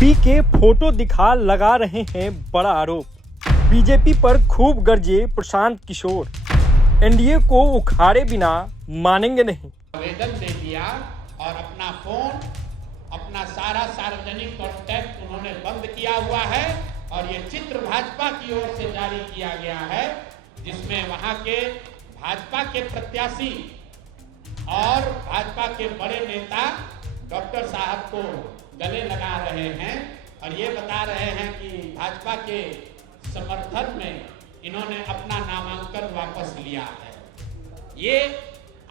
P के photo दिखा लगा रहे हैं बड़ा आरोप। बीजेपी पर खूब गरजे प्रशांत किशोर। एनडीए को उखाड़े बिना मानेंगे नहीं। आवेदन दे दिया और अपना फोन, अपना सारा सार्वजनिक कॉन्टैक्ट उन्होंने बंद किया हुआ है और ये चित्र भाजपा की ओर से जारी किया गया है, जिसमें वहां के भाजपा के प्रत्याशी और भाजपा के बड़े नेता डॉक्टर साहब को गले लगा रहे हैं और ये बता रहे हैं कि भाजपा के समर्थन में इन्होंने अपना नामांकन वापस लिया है। ये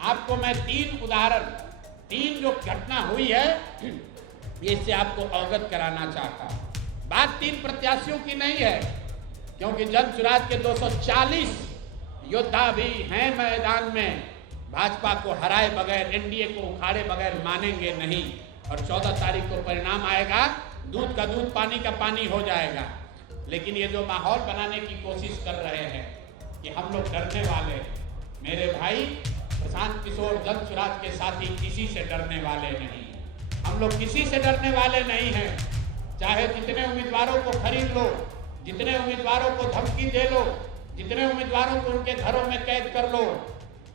आपको मैं तीन जो घटना हुई है इससे आपको अवगत कराना चाहता हूं। बात तीन प्रत्याशियों की नहीं है, क्योंकि जन सुराज के 240 योद्धा भी हैं मैदान में। भाजपा को हराए बगैर, एनडीए को उखाड़े बगैर मानेंगे नहीं और 14 तारीख को परिणाम आएगा, दूध का दूध पानी का पानी हो जाएगा। लेकिन ये जो माहौल बनाने की कोशिश कर रहे हैं कि हम लोग डरने वाले, मेरे भाई प्रशांत किशोर जन सुराज के साथी किसी से डरने वाले नहीं। हम लोग किसी से डरने वाले नहीं हैं। चाहे जितने उम्मीदवारों को खरीद लो, जितने उम्मीदवारों को धमकी दे लो, जितने उम्मीदवारों को उनके घरों में कैद कर लो,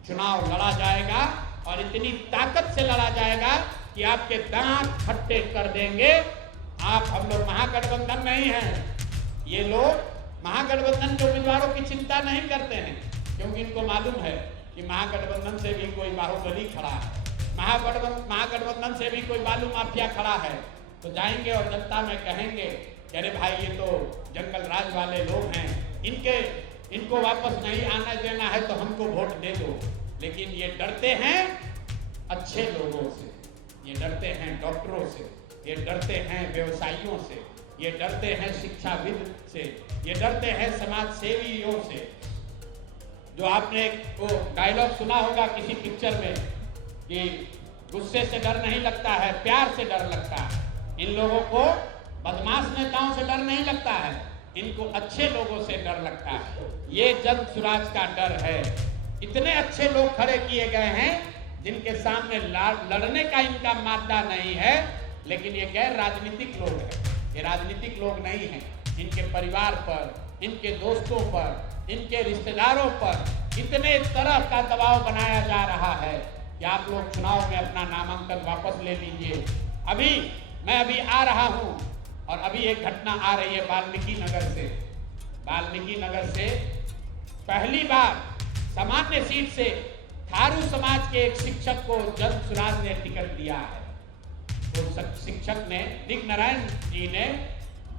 चुनाव लड़ा जाएगा और इतनी ताकत से लड़ा जाएगा कि आपके दांत खट्टे कर देंगे। हम लोग महागठबंधन नहीं हैं। ये लोग महागठबंधन के उम्मीदवारों की चिंता नहीं करते हैं, क्योंकि इनको मालूम है कि महागठबंधन से भी कोई बाहुबली खड़ा है, महागठबंधन से भी कोई बालू माफिया खड़ा है। तो जाएंगे और जनता में कहेंगे कि अरे भाई ये तो जंगल राज वाले लोग हैं, इनको वापस नहीं आने देना है तो हमको वोट दे दो। लेकिन ये डरते हैं अच्छे लोगों से, ये डरते हैं डॉक्टरों से, ये डरते हैं व्यवसायियों से, ये डरते हैं शिक्षाविद से, ये डरते हैं समाज सेवियों से। जो आपने वो डायलॉग सुना होगा किसी पिक्चर में कि गुस्से से डर नहीं लगता है, प्यार से डर लगता है। इन लोगों को बदमाश नेताओं से डर नहीं लगता है, इनको अच्छे लोगों से डर लगता है। ये जन सुराज का डर है। इतने अच्छे लोग खड़े किए गए हैं जिनके सामने लड़ने का इनका मादा नहीं है, लेकिन ये गैर राजनीतिक लोग हैं। ये राजनीतिक लोग नहीं हैं। इनके परिवार पर, इनके दोस्तों पर, इनके रिश्तेदारों पर इतने तरह का दबाव बनाया जा रहा है कि आप लोग चुनाव में अपना नामांकन वापस ले लीजिए। मैं अभी आ रहा हूं और अभी एक घटना आ रही है वाल्मीकि नगर से पहली बार सामान्य सीट से थारू समाज के एक शिक्षक को जन सुराज ने टिकट दिया है। तो शिक्षक ने, दिग्नारायण जी ने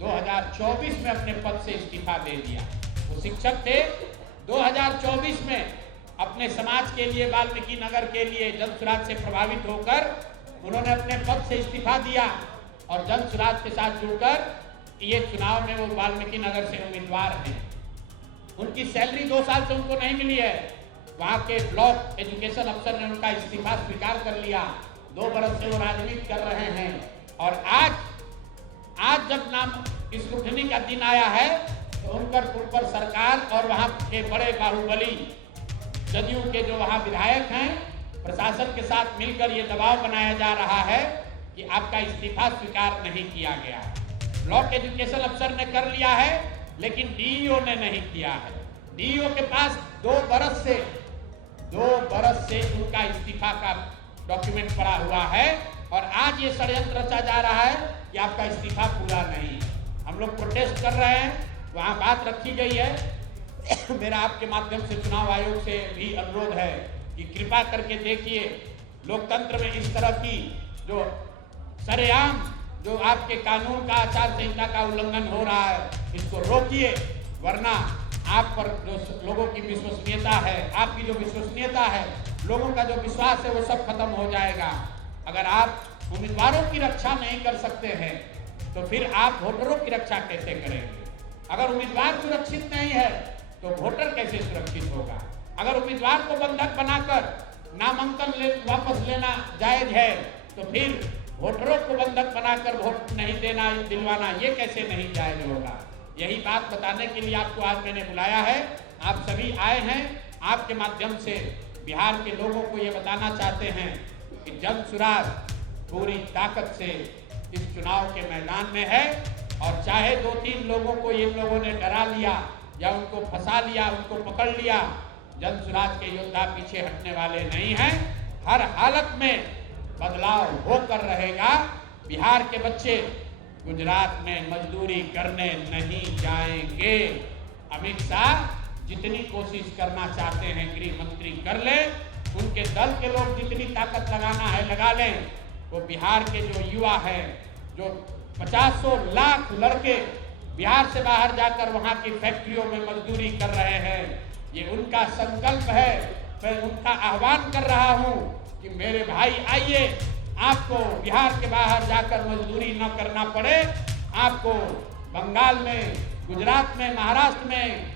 2024 में अपने पद से इस्तीफा दे दिया। वो शिक्षक थे, 2024 में अपने समाज के लिए, वाल्मीकि नगर के लिए जन सुराज से प्रभावित होकर उन्होंने अपने पद से इस्तीफा दिया और जन सुराज के साथ जुड़कर ये चुनाव में वो वाल्मीकि नगर से उम्मीदवार हैं। उनकी सैलरी 2 साल से उनको नहीं मिली है। वहाँ के ब्लॉक एजुकेशन अफसर ने उनका इस्तीफा स्वीकार कर लिया। 2 बरस से वो राजनीति कर रहे हैं और आज जब नाम स्क्रूटनी का दिन आया है तो उन पर सरकार और वहाँ के बड़े बाहुबली जदयू के जो वहाँ विधायक हैं, प्रशासन के साथ मिलकर ये दबाव बनाया जा रहा है कि आपका इस्तीफा स्वीकार नहीं किया गया। ब्लॉक एजुकेशन अफसर ने कर लिया है, लेकिन डीईओ ने नहीं किया है। डीईओ के पास 2 बरस से उनका इस्तीफा का डॉक्यूमेंट पड़ा हुआ है और आज ये षड्यंत्र रचा जा रहा है कि आपका इस्तीफा पूरा नहीं है। हम लोग प्रोटेस्ट कर रहे हैं, वहाँ बात रखी गई है। मेरा आपके माध्यम से चुनाव आयोग से भी अनुरोध है कि कृपा करके देखिए, लोकतंत्र में इस तरह की जो सरेआम जो आपके कानून का, आचार संहिता का उल्लंघन हो रहा है, इसको रोकिए, वरना आप पर जो लोगों की विश्वसनीयता है, आपकी जो विश्वसनीयता है, लोगों का जो विश्वास है, वो सब खत्म हो जाएगा। अगर आप उम्मीदवारों की रक्षा नहीं कर सकते हैं तो फिर आप वोटरों की रक्षा कैसे करेंगे? अगर उम्मीदवार सुरक्षित नहीं है तो वोटर कैसे सुरक्षित होगा? अगर उम्मीदवार को बंधक बनाकर नामांकन वापस लेना जायज है तो फिर वोटरों को बंधक बनाकर वोट नहीं देना, दिलवाना, ये कैसे नहीं जायज होगा? यही बात बताने के लिए आपको आज मैंने बुलाया है। आप सभी आए हैं। आपके माध्यम से बिहार के लोगों को ये बताना चाहते हैं कि जन सुराज पूरी ताकत से इस चुनाव के मैदान में है। और चाहे 2-3 लोगों को इन लोगों ने डरा लिया या उनको फंसा लिया, उनको पकड़ लिया, जन सुराज के योद्धा पीछे हटने वाले नहीं हैं। हर हालत में बदलाव होकर रहेगा। बिहार के बच्चे गुजरात में मजदूरी करने नहीं जाएंगे। अमित शाह जितनी कोशिश करना चाहते हैं गृह मंत्री कर ले, उनके दल के लोग जितनी ताकत लगाना है लगा लें। वो बिहार के जो युवा हैं, जो 50 लाख लड़के बिहार से बाहर जाकर वहाँ की फैक्ट्रियों में मजदूरी कर रहे हैं, ये उनका संकल्प है। मैं उनका आह्वान कर रहा हूँ कि मेरे भाई आइए, आपको बिहार के बाहर जाकर मजदूरी न करना पड़े, आपको बंगाल में, गुजरात में, महाराष्ट्र में,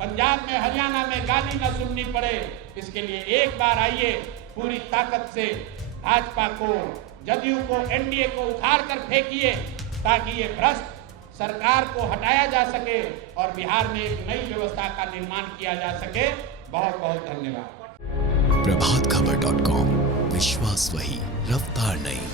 पंजाब में, हरियाणा में गाली न सुननी पड़े। इसके लिए एक बार आइए, पूरी ताकत से भाजपा को, जदयू को, एनडीए को उखाड़ कर फेंकिए, ताकि ये भ्रष्ट सरकार को हटाया जा सके और बिहार में एक नई व्यवस्था का निर्माण किया जा सके। बहुत बहुत धन्यवाद। प्रभातखबर.com, विश्वास वही, रफ्तार नहीं।